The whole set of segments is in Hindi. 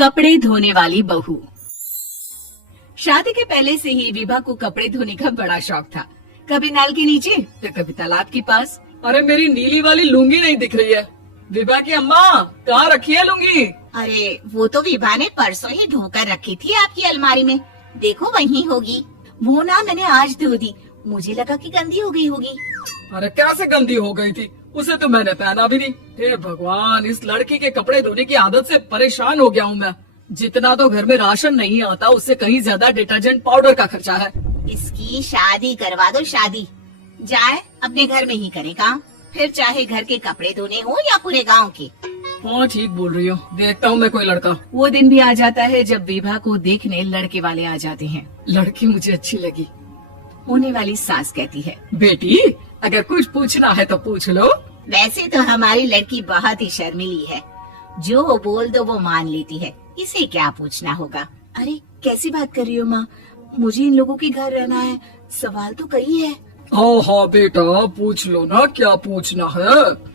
कपड़े धोने वाली बहू। शादी के पहले से ही विभा को कपड़े धोने का बड़ा शौक था। कभी नल के नीचे तो कभी तालाब के पास। अरे मेरी नीली वाली लुंगी नहीं दिख रही है। विभा की अम्मा कहाँ रखी है लुंगी? अरे वो तो विभा ने परसों ही धोकर रखी थी आपकी अलमारी में, देखो वहीं होगी। वो ना मैंने आज धो दी, मुझे लगा कि गंदी हो गई होगी। अरे कैसे गंदी हो गई थी, उसे तो मैंने पहना भी नहीं। हे भगवान, इस लड़की के कपड़े धोने की आदत से परेशान हो गया हूँ मैं। जितना तो घर में राशन नहीं आता, उससे कहीं ज्यादा डिटर्जेंट पाउडर का खर्चा है। इसकी शादी करवा दो, शादी जाए अपने घर में ही करे काम, फिर चाहे घर के कपड़े धोने हो या पूरे गांव के। हाँ ठीक बोल रही हो, देखता हूँ मैं कोई लड़का। वो दिन भी आ जाता है जब विभा को देखने लड़के वाले आ जाते हैं। लड़की मुझे अच्छी लगी। होने वाली सास कहती है, बेटी अगर कुछ पूछना है तो पूछ लो। वैसे तो हमारी लड़की बहुत ही शर्मीली है, जो बोल दो वो मान लेती है, इसे क्या पूछना होगा। अरे कैसी बात कर रही हो माँ, मुझे इन लोगों के घर रहना है, सवाल तो कई है। हाँ हाँ बेटा पूछ लो ना, क्या पूछना है।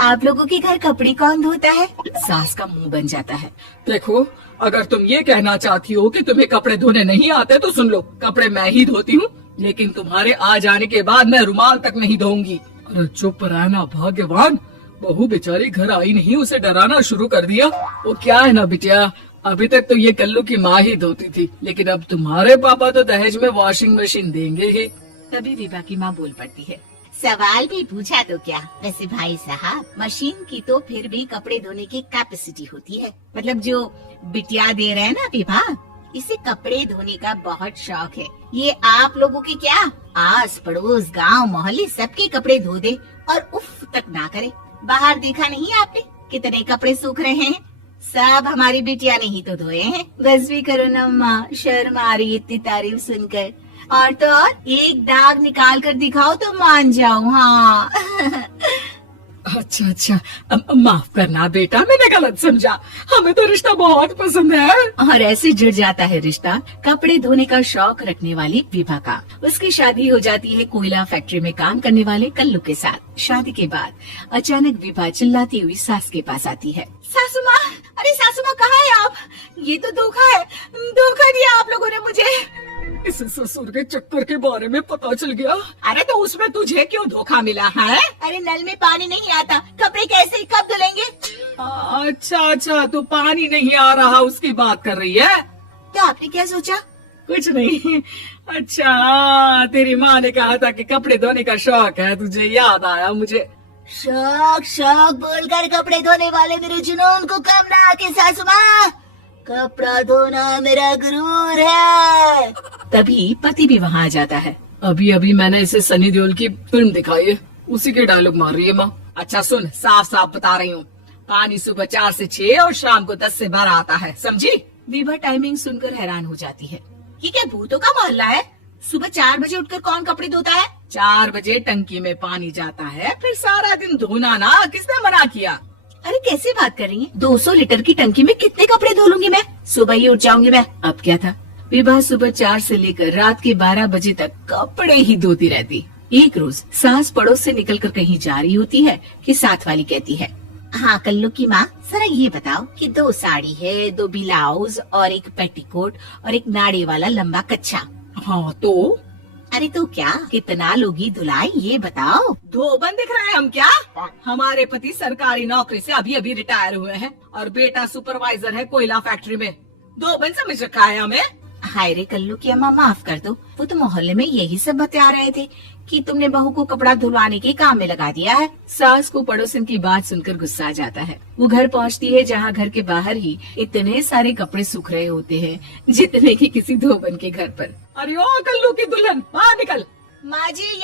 आप लोगों के घर कपड़े कौन धोता है? सास का मुंह बन जाता है। देखो अगर तुम ये कहना चाहती हो कि तुम्हें कपड़े धोने नहीं आते तो सुन लो, कपड़े मैं ही धोती हूँ, लेकिन तुम्हारे आ जाने के बाद मैं रुमाल तक नहीं धोऊंगी। अरे चुप रहना भाग्यवान, बहू बेचारी घर आई नहीं, उसे डराना शुरू कर दिया। वो क्या है ना बिटिया, अभी तक तो ये कल्लू की माँ ही धोती थी, लेकिन अब तुम्हारे पापा तो दहेज में वॉशिंग मशीन देंगे ही। तभी विभा की माँ बोल पड़ती है, सवाल भी पूछा तो क्या। वैसे भाई साहब, मशीन की तो फिर भी कपड़े धोने की कैपेसिटी होती है। मतलब जो बिटिया दे रहे हैं ना विभा, इसे कपड़े धोने का बहुत शौक है। ये आप लोगों के क्या, आस पड़ोस गांव मोहल्ले सबके कपड़े धो दे और उफ तक ना करे। बाहर देखा नहीं आपने कितने कपड़े सूख रहे हैं, सब हमारी बिटिया ने ही तो धोए हैं। बस भी करो ना माँ, शर्म आ रही इतनी तारीफ सुनकर। और तो और एक दाग निकाल कर दिखाओ तो मान जाओ। हाँ अच्छा अच्छा, माफ करना बेटा, मैंने गलत समझा, हमें तो रिश्ता बहुत पसंद है। और ऐसे जुड़ जाता है रिश्ता कपड़े धोने का शौक रखने वाली विभा का। उसकी शादी हो जाती है कोयला फैक्ट्री में काम करने वाले कल्लू के साथ। शादी के बाद अचानक विभा चिल्लाती हुई सास के पास आती है। सासू माँ, अरे सासू माँ कहाँ है आप? ये तो धोखा है, धोखा दिया आप लोगों ने मुझे। इस ससुर के चक्कर के बारे में पता चल गया। अरे तो उसमें तुझे क्यों धोखा मिला है? अरे नल में पानी नहीं आता, कपड़े कैसे कब धुलेंगे? अच्छा अच्छा, तो पानी नहीं आ रहा उसकी बात कर रही है। तो आपने क्या सोचा? कुछ नहीं। अच्छा तेरी माँ ने कहा था कि कपड़े धोने का शौक है, तुझे याद आया मुझे। शौक शौक बोलकर कपड़े धोने वाले मेरे जुनून को कम ना आके सासू माँ, कपड़ा धोना मेरा गुरूर है। तभी पति भी वहाँ आ जाता है। अभी अभी मैंने इसे सनी देओल की फिल्म दिखाई है, उसी के डायलॉग मार रही है माँ। अच्छा सुन, साफ साफ बता रही हूँ, पानी सुबह 4 से 6 और शाम को 10 से 12 आता है, समझी? विभा टाइमिंग सुनकर हैरान हो जाती है। ये क्या भूतों का मोहल्ला है? सुबह 4 बजे उठकर कौन कपड़े धोता है? 4 बजे टंकी में पानी जाता है, फिर सारा दिन धोना ना, किसने मना किया? अरे कैसे बात कर रही हैं? 200 लीटर की टंकी में कितने कपड़े धो लूंगी मैं, सुबह ही उठ जाऊंगी मैं। अब क्या था, विभा सुबह 4 से लेकर रात के 12 बजे तक कपड़े ही धोती रहती। एक रोज सास पड़ोस से निकलकर कहीं जा रही होती है कि साथ वाली कहती है, हाँ कल्लू की माँ, जरा ये बताओ कि 2 साड़ी है, 2 ब्लाउज और एक पेटीकोट और एक नाड़े वाला लंबा कच्छा। हाँ तो? अरे तो क्या, कितना लोगी धुलाई ये बताओ। धोबन दिख रहे हैं हम क्या? हमारे पति सरकारी नौकरी से अभी अभी रिटायर हुए हैं और बेटा सुपरवाइजर है कोयला फैक्ट्री में। धोबन समझ रखा है हमें। हाय रे कल्लू की अम्मा, माफ कर दो, वो तो मोहल्ले में यही सब बता रहे थे कि तुमने बहू को कपड़ा धुलवाने के काम में लगा दिया है। सास को पड़ोसन की बात सुनकर गुस्सा आ जाता है। वो घर पहुंचती है जहां घर के बाहर ही इतने सारे कपड़े सूख रहे होते हैं जितने कि किसी धोबन के घर पर। अरे ओ कल्लू की दुल्हन, बाहर निकल। माँ जी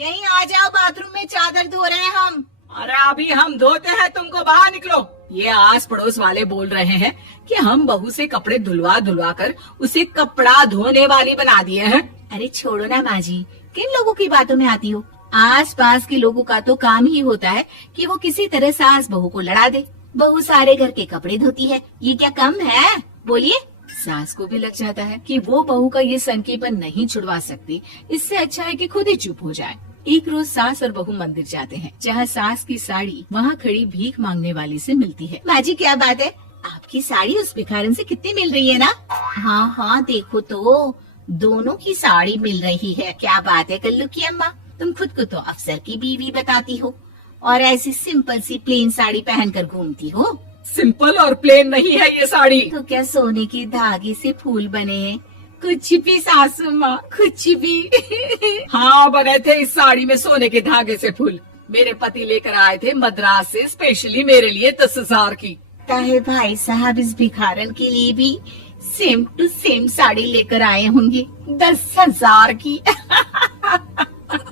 यहीं आ जाओ, बाथरूम में चादर धो रहे हैं हम। अरे अभी हम धोते हैं, तुमको बाहर निकलो। ये आस पड़ोस वाले बोल रहे हैं कि हम बहू से कपड़े धुलवा धुलवा कर उसे कपड़ा धोने वाली बना दिए हैं। अरे छोड़ो ना माँ जी, किन लोगों की बातों में आती हो? आस पास के लोगों का तो काम ही होता है कि वो किसी तरह सास बहू को लड़ा दे। बहू सारे घर के कपड़े धोती है, ये क्या कम है? बोलिए। सास को भी लग जाता है कि वो बहू का ये संकीपन नहीं छुड़वा सकती, इससे अच्छा है कि खुद ही चुप हो जाए। एक रोज सास और बहू मंदिर जाते हैं, जहाँ सास की साड़ी वहाँ खड़ी भीख मांगने वाली से मिलती है। माँ जी क्या बात है, आपकी आपकी साड़ी उस भिखारन से कितनी मिल रही है ना? हाँ हाँ देखो तो दोनों की साड़ी मिल रही है। क्या बात है कल्लू की अम्मा, तुम खुद को तो अफसर की बीवी बताती हो और ऐसी सिंपल सी प्लेन साड़ी पहनकर घूमती हो। सिंपल और प्लेन नहीं है ये साड़ी। तो क्या सोने के धागे से फूल बने हैं? कुछ भी सासू माँ, कुछ भी। हाँ बने थे इस साड़ी में सोने के धागे से फूल। मेरे पति लेकर आए थे मद्रास से स्पेशली मेरे लिए 10,000 की। ताहे भाई साहब इस भिखारन के लिए भी सेम टू सेम साड़ी लेकर आए होंगे 10,000 की।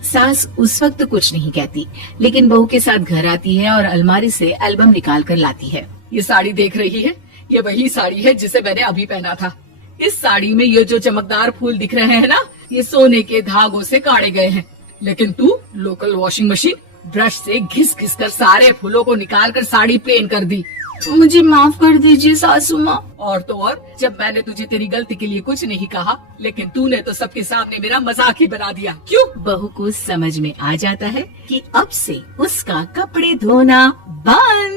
सास उस वक्त कुछ नहीं कहती, लेकिन बहू के साथ घर आती है और अलमारी से एल्बम निकाल कर लाती है। ये साड़ी देख रही है, ये वही साड़ी है जिसे मैंने अभी पहना था। इस साड़ी में ये जो चमकदार फूल दिख रहे हैं ना, ये सोने के धागों से काटे गए हैं। लेकिन तू लोकल वॉशिंग मशीन ब्रश से घिस घिस कर सारे फूलों को निकाल कर साड़ी प्लेन कर दी। मुझे माफ कर दीजिए सासू माँ। और तो और, जब मैंने तुझे तेरी गलती के लिए कुछ नहीं कहा, लेकिन तूने तो सबके सामने मेरा मजाक ही बना दिया। क्यों? बहू को समझ में आ जाता है कि अब से उसका कपड़े धोना बंद।